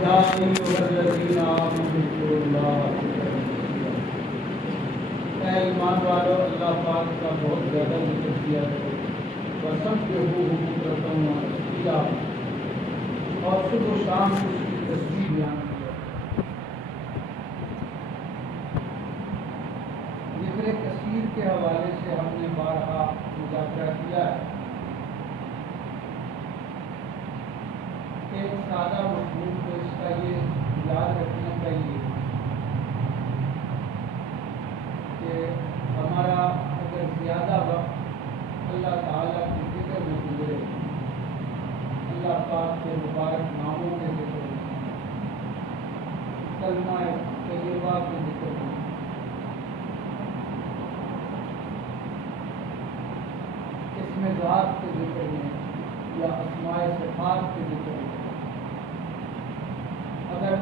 یا ایھا الذین آمنوا اذکروا اللہ اے ایمان والو اللہ پاک کا بہت زیادہ ذکر کیا کرو وسبحوہ بکرۃ وعشیا اور صبح و شام اس کی تسبیح بیان کیا۔ ذکر کثیر کے حوالے سے ہم نے بارہا مذاکرہ کیا ہے۔ ایک سادہ مفہوم کو اس کا یہ یاد رکھنا چاہیے کہ ہمارا اگر زیادہ وقت اللہ تعالیٰ کے ذکر میں گزرے، اللہ پاک کے مبارک ناموں کے ذکر میں، کلمہ طیبہ کے ذکر میں، اسم ذات کے ذکر میں یا اسماء صفات کے ذکر میں، اگر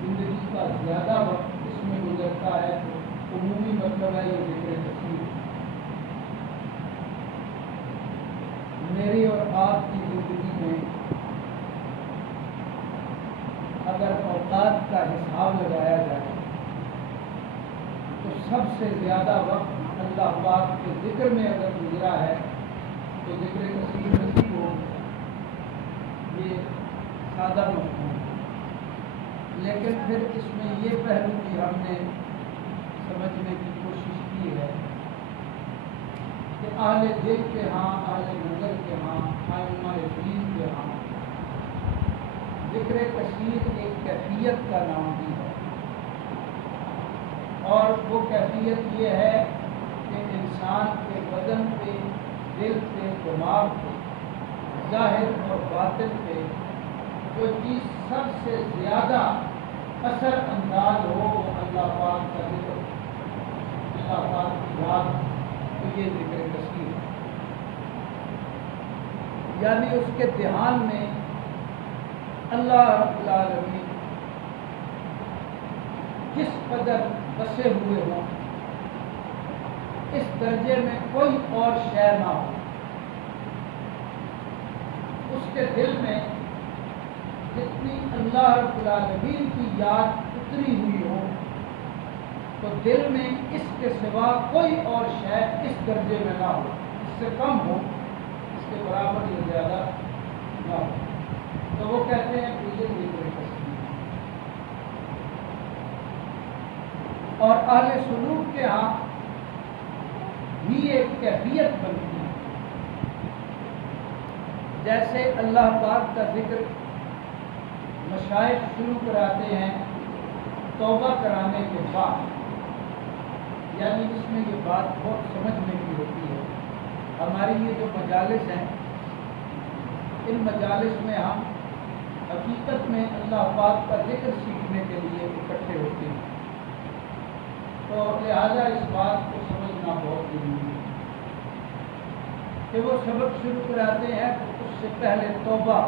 زندگی کا زیادہ وقت اس میں گزرتا ہے تو عمومی مطلب ہے یہ ذکر کثیر۔ میری اور آپ کی زندگی میں اگر اوقات کا حساب لگایا جائے تو سب سے زیادہ وقت اللہ پاک کے ذکر میں اگر گزرا ہے تو ذکر کثیر نصیب ہو۔ یہ سادہ مفہوم ہے، لیکن پھر اس میں یہ پہلو بھی ہم نے سمجھنے کی کوشش کی ہے کہ اہل دل کے ہاں، اہل نظر کے ہاں، ائمہ دین کے ہاں ذکر کثیر ایک کیفیت کا نام بھی ہے، اور وہ کیفیت یہ ہے کہ انسان کے بدن پہ، دل پہ، دماغ پہ، ظاہر اور باطن پہ جو چیز سب سے زیادہ اثر انداز ہو وہ اللہ پاک کا ذکر، اللہ پاک کی یاد، تو یہ ذکر کثیر ہے۔ یعنی اس کے دھیان میں اللہ رب العالمین کس قدر بسے ہوئے ہوں، اس درجے میں کوئی اور شے نہ ہو، اس کے دل میں جتنی اللہ رب العالمین کی یاد اتری ہوئی ہو تو دل میں اس کے سوا کوئی اور شے اس درجے میں نہ ہو، اس سے کم ہو، اس کے برابر یا زیادہ نہ ہو، تو وہ کہتے ہیں کہ یہ ذکر کثیر۔ اور اہل سلوک کے ہاں بھی ایک کیفیت بنتی ہے، جیسے اللہ پاک کا ذکر مشائخ شروع کراتے ہیں توبہ کرانے کے بعد، یعنی اس میں یہ بات بہت سمجھنے کی ہوتی ہے۔ ہماری یہ جو مجالس ہیں، ان مجالس میں ہم حقیقت میں اللہ پاک کا ذکر سیکھنے کے لیے اکٹھے ہوتے ہیں، تو لہذا اس بات کو سمجھنا بہت ضروری ہے کہ وہ سبق شروع کراتے ہیں تو اس سے پہلے توبہ،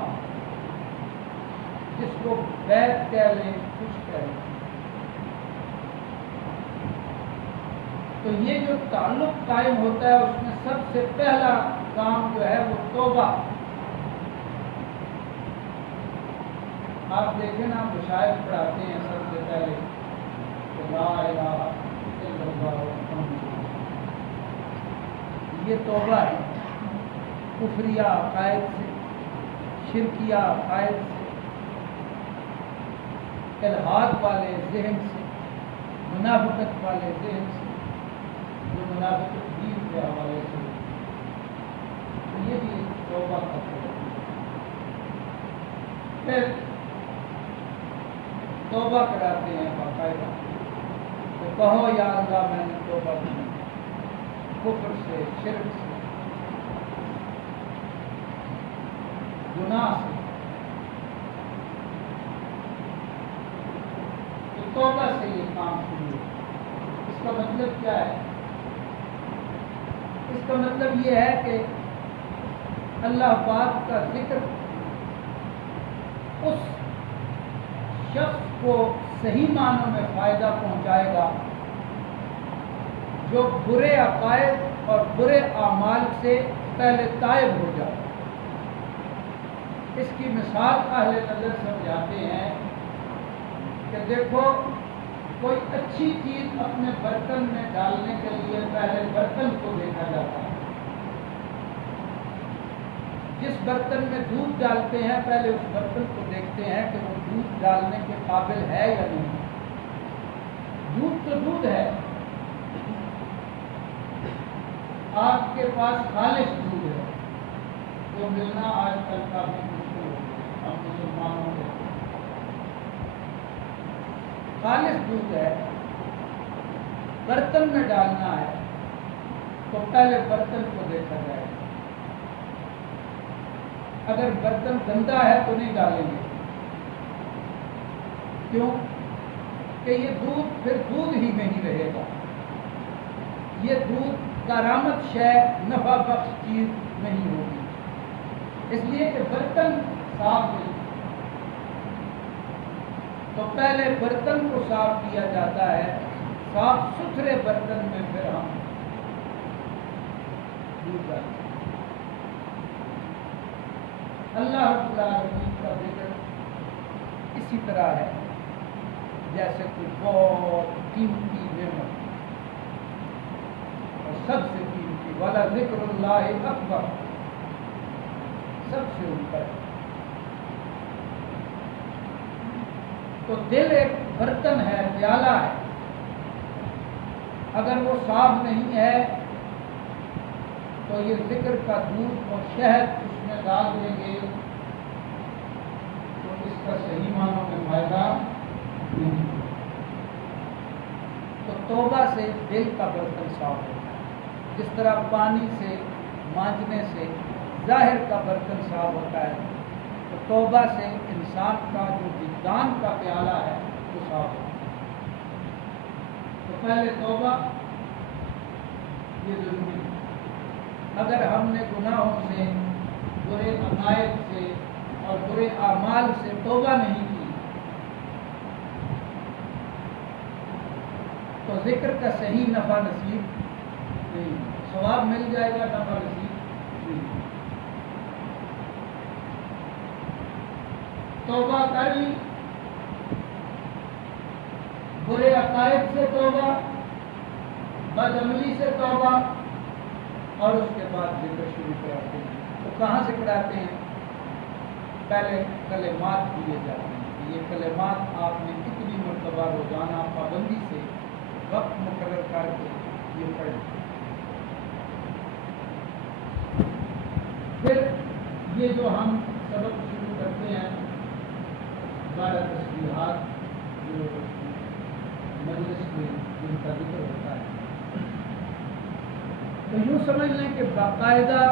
جس کو بیت کہہ لیں، کچھ کہہ لیں، تو یہ جو تعلق قائم ہوتا ہے اس میں سب سے پہلا کام جو ہے وہ توبہ۔ آپ دیکھیں نا، مشائخ پڑھاتے ہیں سب سے پہلے کہ لا الہ الا اللہ محمد رسول اللہ، یہ توبہ ہے کفریہ عقائد سے، شرکیہ عقائد سے، الحاد والے ذہن سے، منافقت والے ذہن سے، جو منافقت دین کے حوالے سے، تو یہ بھی ایک توبہ کا طریقہ ہے۔ پھر توبہ کراتے ہیں باقاعدہ، تو کہو یا اللہ میں نے توبہ کی کفر سے، شرک سے، گناہ سے۔ تو توبہ سے یہ کام شروع ہے۔ اس کا مطلب کیا ہے؟ اس کا مطلب یہ ہے کہ اللہ پاک کا ذکر اس شخص کو صحیح معنوں میں فائدہ پہنچائے گا جو برے عقائد اور برے اعمال سے پہلے تائب ہو جائے۔ اس کی مثال اہل نظر سمجھاتے ہیں دیکھو کوئی اچھی چیز اپنے برتن میں ڈالنے کے لیے پہلے برتن کو دیکھا جاتا ہے. جس برتن میں دودھ ڈالتے ہیں پہلے اس برتن کو دیکھتے ہیں کہ وہ دودھ ڈالنے کے قابل ہے یا نہیں. دودھ تو دودھ ہے. آپ کے پاس خالص دودھ ہے جو ملنا آج کل کافی مشکل ہو گیا ہم مسلمانوں کو. خالص دودھ ہے, برتن میں ڈالنا ہے تو پہلے برتن کو دیکھا جائے. اگر برتن گندا ہے تو نہیں ڈالیں گے. کیوں؟ کہ یہ دودھ پھر دودھ ہی میں ہی رہے گا. یہ دودھ کارآمد شے نفع بخش چیز نہیں ہوگی. اس لیے کہ برتن صاف نہیں. تو پہلے برتن کو صاف کیا جاتا ہے. صاف ستھرے برتن میں پھر ہم دودھ ڈالتے ہیں. اللہ رب العالمین کا ذکر اسی طرح ہے جیسے کوئی بہت قیمتی نعمت اور سب سے قیمتی والا ذکر اللہ اکبر سب سے اوپر. تو دل ایک برتن ہے, پیالہ ہے. اگر وہ صاف نہیں ہے تو یہ ذکر کا دودھ اور شہد اس میں ڈال دیں گے تو اس کا صحیح معنوں میں فائدہ نہیں. تو توبہ سے دل کا برتن صاف ہوتا ہے. جس طرح پانی سے مانجنے سے ظاہر کا برتن صاف ہوتا ہے تو توبہ سے انسان کا جو وجدان کا پیالہ ہے وہ صاف ہوتا ہے. تو پہلے توبہ یہ ضروری ہے. اگر ہم نے گناہوں سے, برے عقائد سے اور برے اعمال سے توبہ نہیں کی تو ذکر کا صحیح نفع نصیب نہیں. ثواب مل جائے گا, نفع نصیب نہیں. توبہ کر لی, برے عقائد سے توبہ, بدعملی سے توبہ, اور اس کے بعد ذکر شروع کراتے ہیں. تو کہاں سے کراتے ہیں؟ پہلے کلمات دیے جاتے ہیں. یہ کلمات آپ نے کتنی مرتبہ روزانہ پابندی سے وقت مقرر کر کے یہ پڑھیں. پھر یہ جو ہم سبق شروع کرتے ہیں 12 تسبیحات جو مجلس میں جن کا ذکر ہوتا ہے, تو یوں سمجھ لیں کہ باقاعدہ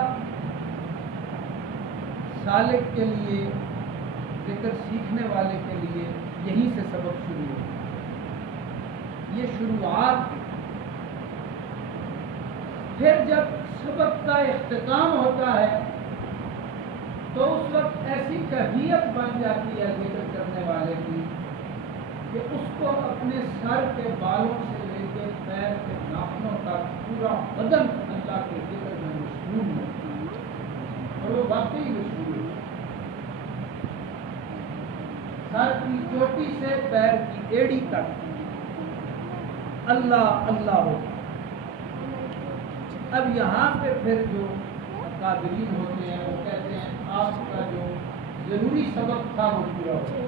سالک کے لیے, ذکر سیکھنے والے کے لیے یہیں سے سبق شروع ہوتا ہے. یہ شروعات. پھر جب سبق کا اختتام ہوتا ہے تو اس وقت ایسی کیفیت بن جاتی ہے ذکر کرنے والے کی کہ اس کو اپنے سر کے بالوں سے لے کے پیر کے ناخنوں تک پورا بدن اللہ کے ذکر میں مشغول ہوتی ہے. اور وہ واقعی مشغول ہے. سر کی چوٹی سے پیر کی ایڑی تک اللہ اللہ ہو. اب یہاں پہ پھر جو قابلین ہوتے ہیں وہ کہتے ہیں آپ کا جو ضروری سبق تھا وہ پورا ہو.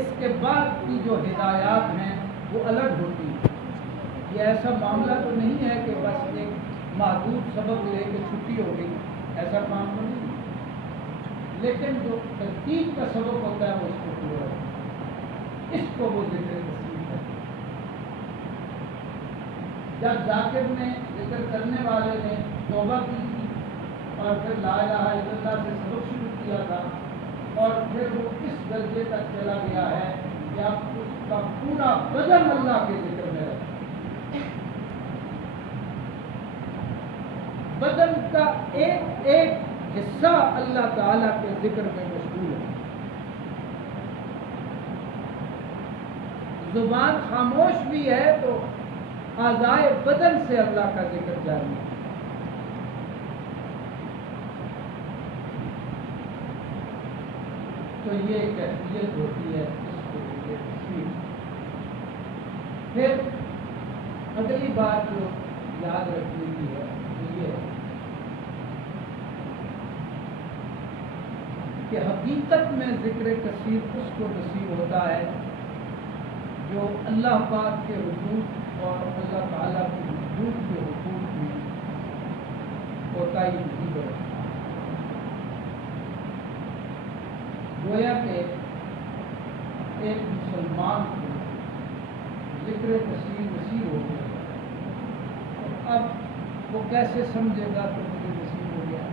اس کے بعد کی جو ہدایات ہیں وہ الگ ہوتی ہیں. یہ ایسا معاملہ تو نہیں ہے کہ بس ایک محدود سبق لے کے چھٹی ہو گئی, ایسا کام تو نہیں. لیکن جو ترتیب کا سبق ہوتا ہے وہ اس کو پورا ہوتا ہے. اس کو وہ ذکر تسلیم کرتے ہیں. جب ذاکر نے, ذکر کرنے والے نے توبہ کی تھی اور پھر لا الہ الا اللہ سے سبق شروع کیا تھا اور پھر وہ اس درجے تک چلا گیا ہے کہ اب اس کا پورا بدن اللہ کے ذکر میں رہتا ہے. بدن کا ایک ایک حصہ اللہ تعالیٰ کے ذکر میں مشغول ہے. زبان خاموش بھی ہے تو اعضائے بدن سے اللہ کا ذکر جاری ہے. تو یہ کیفیت ہوتی ہے اس کو ذکر کثیر۔ پھر اگلی بات جو یاد رکھنے کی ہے وہ یہ ہے کہ حقیقت میں ذکر کثیر اس کو نصیب ہوتا ہے جو اللہ پاک کے حقوق اور اللہ تعالیٰ کے حقوق کے حقوق میں کوتاہی نہیں برتتا۔ گویا کہ ایک مسلمان کو ذکر کثیر نصیب ہو گیا، اب وہ کیسے سمجھے گا کہ مجھے نصیب ہو گیا؟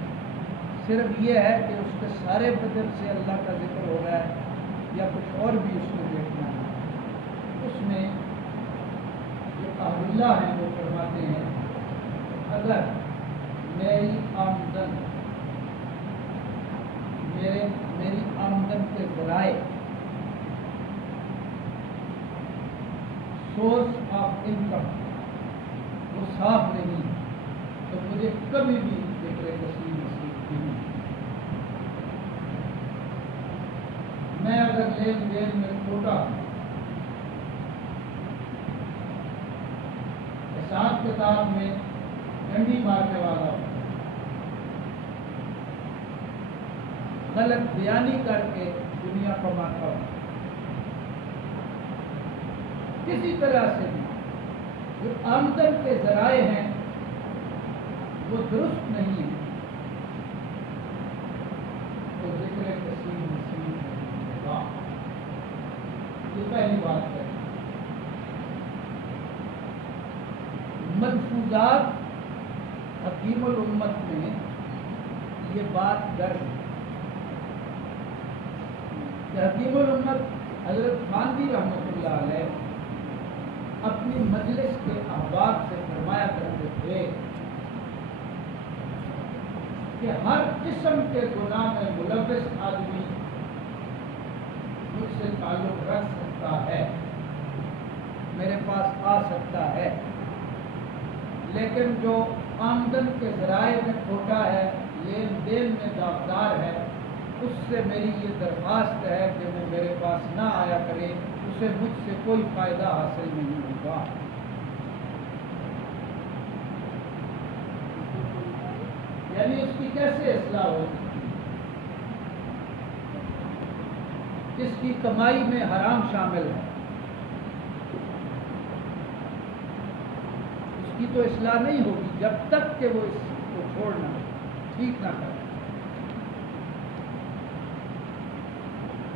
صرف یہ ہے کہ اس کے سارے بدن سے اللہ کا ذکر ہو رہا ہے یا کچھ اور بھی اس میں دیکھنا ہے؟ اس میں جو اہل اللہ ہیں وہ فرماتے ہیں اگر میری آمدن میری آمدن کے ذرائع سورس آف انکم وہ صاف نہیں تو مجھے کبھی بھی ذکر کثیر نصیب نہیں۔ میں اگر لین دین میں چھوٹا ہوں، حساب کتاب میں ڈنڈی مارنے والا ہوں، غلط بیانی کر کے دنیا کماتا ہوں، کسی طرح سے بھی جو آمدن کے ذرائع ہیں وہ درست نہیں ہیں تو ذکر کثیر نصیب نہیں ہوگا۔ یہ پہلی بات ہے۔ ملفوظات حکیم الامت میں یہ بات درج ہے کہ حکیم الامت حضرت خانوی رحمۃ اللہ علیہ اپنی مجلس کے احباب سے فرمایا کرتے تھے کہ ہر قسم کے گناہ میں ملوث آدمی مجھ سے تعلق رکھ سکتا ہے، میرے پاس آ سکتا ہے، لیکن جو آمدن کے ذرائع میں کھوٹا ہے، لین دین میں داغدار ہے، اس سے میری یہ درخواست ہے کہ وہ میرے پاس نہ آیا کرے، اسے مجھ سے کوئی فائدہ حاصل نہیں ہوگا۔ یعنی اس کی کیسے اصلاح ہوگی؟ جس کی کمائی میں حرام شامل ہے اس کی تو اصلاح نہیں ہوگی جب تک کہ وہ اس کو چھوڑنا ٹھیک نہ کرے۔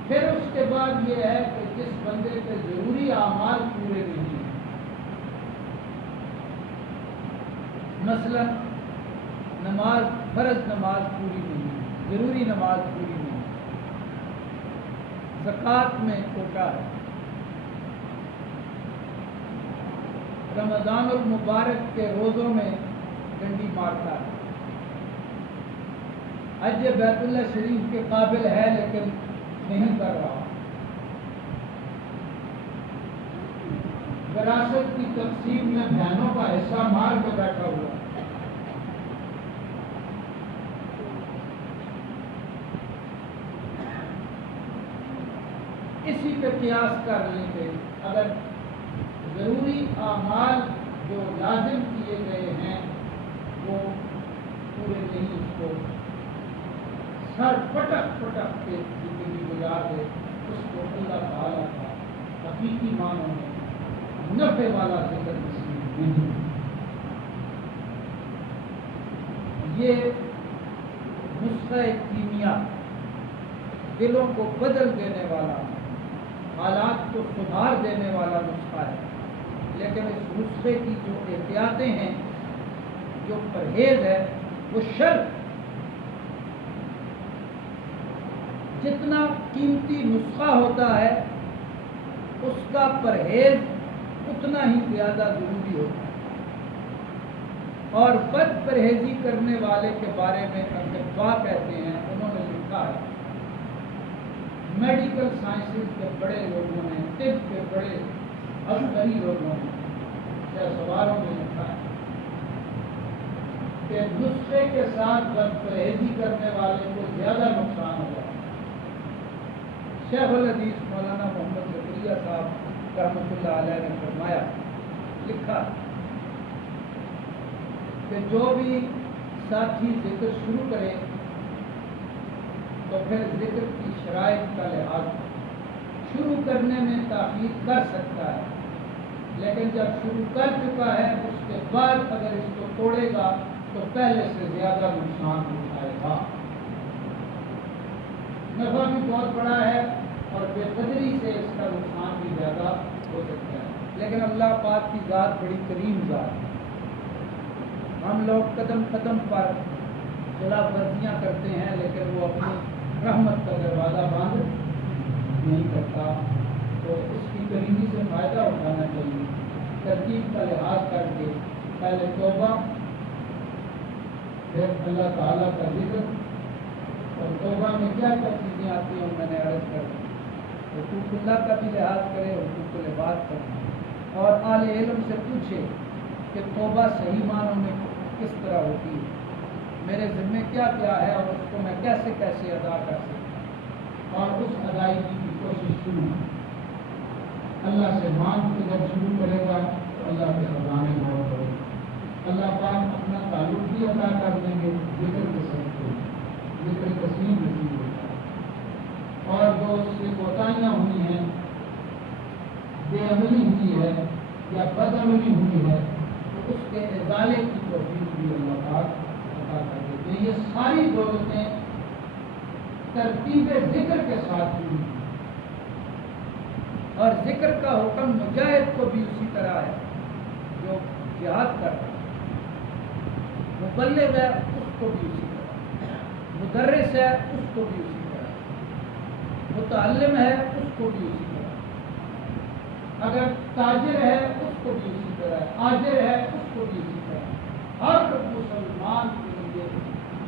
پھر اس کے بعد یہ ہے کہ جس بندے کے ضروری اعمال پورے نہیں ہیں، مثلا نماز، فرض نماز پوری نہیں ہے، ضروری نماز پوری نہیں ہے، زکوٰۃ میں کوٹا ہے، رمضان المبارک کے روزوں میں ڈنڈی مارتا ہے، حج بیت اللہ شریف کے قابل ہے لیکن نہیں کر رہا، وراثت کی تقسیم میں بہنوں کا حصہ مار کے بیٹھا ہوا، اسی پہ قیاس کر لیں کہ اگر ضروری اعمال جو لازم کیے گئے ہیں وہ پورے نہیں، اس کو سر پٹک پٹک کے زندگی گزار دے، اس کو اللہ تعالیٰ کا حقیقی معنوں میں نفع والا ذکر نصیب نہیں۔ یہ نسخہ کیمیا دلوں کو بدل دینے والا، حالات کو سدھار دینے والا نسخہ ہے، لیکن اس نسخے کی جو احتیاطیں ہیں، جو پرہیز ہے، وہ شرط جتنا قیمتی نسخہ ہوتا ہے اس کا پرہیز اتنا ہی زیادہ ضروری ہوتا ہے، اور بد پرہیزی کرنے والے کے بارے میں اطباء کہتے ہیں، انہوں نے لکھا ہے، میڈیکل سائنسز کے بڑے لوگوں نے، طب کے بڑے عسکری لوگوں نے، سواروں میں لکھا ہے کہ نسخے کے ساتھ بد پرہیزی کرنے والے کو زیادہ نقصان ہوا، شیخ الحدیث مولانا محمد زکریا صاحب رحمۃ اللہ علیہ نے فرمایا، لکھا کہ جو بھی ساتھی ذکر شروع کرے تو پھر ذکر کی شرائط کا لحاظ شروع کرنے میں تاخیر کر سکتا ہے، لیکن جب شروع کر چکا ہے اس کے بعد اگر اس کو توڑے گا تو پہلے سے زیادہ نقصان اٹھائے گا۔ نفع بھی بہت بڑا ہے اور بے قدری سے اس کا نقصان بھی زیادہ ہو سکتا ہے، لیکن اللہ پاک کی ذات بڑی کریم ذات ہے۔ ہم لوگ قدم قدم پر خلاف ورزیاں کرتے ہیں، لیکن وہ اپنی رحمت کا دروازہ بند نہیں کرتا، تو اس کی کریمی سے فائدہ اٹھانا چاہیے۔ ترتیب کا لحاظ کر کے پہلے توبہ، پھر اللہ تعالیٰ کا ذکر، اور توبہ میں کیا کیا چیزیں آتی ہیں میں نے عرض کر دی۔ حقوق اللہ کا بھی لحاظ کرے، حقوق العباد کا بھی، اور اہل علم سے پوچھے کہ توبہ صحیح معنوں میں کس طرح ہوتی ہے، میرے ذمے کیا کیا ہے اور اس کو میں کیسے کیسے ادا کر سکتا، اور اس ادائیگی کی کوشش شروع اللہ سے مانگ کے جب شروع کرے گا تو اللہ کے خزانے بہت بڑے، اللہ پاک اپنا تعلق بھی عطا کر دیں گے ذکر کے ساتھ، ذکر کثیر نصیب ہوتا ہے، اور جو اس سے کوتاہیاں ہوئی ہیں، بے عملی ہوئی ہے یا بد عملی ہوئی ہے، تو اس کے ازالے کی توفیق بھی اللہ پاک عطا کر دیتے ہیں۔ یہ ساری دولتیں ترتیب ذکر کے ساتھ ہوئی ہیں، اور ذکر کا حکم مجاہد کو بھی اسی طرح ہے جو جہاد کر رہا ہے، مبلغ ہے اس کو بھی اسی طرح، مدرس ہے اس کو بھی اسی طرح، متعلم ہے اس کو بھی اسی طرح، اگر تاجر ہے اس کو بھی اسی طرح، آجر ہے اس کو بھی اسی طرح، ہر مسلمان کے لیے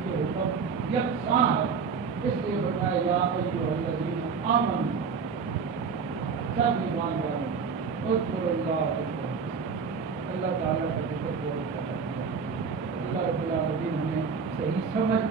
یہ حکم یکساں ہے۔ اس لیے بتایا یا ایھا الذین آمنوا، سب ایمان والوں اذکروا اللہ، اللہ تعالیٰ کا ذکر بہت کرنا ہے۔ اللہ رب العالمین ہمیں صحیح سمجھ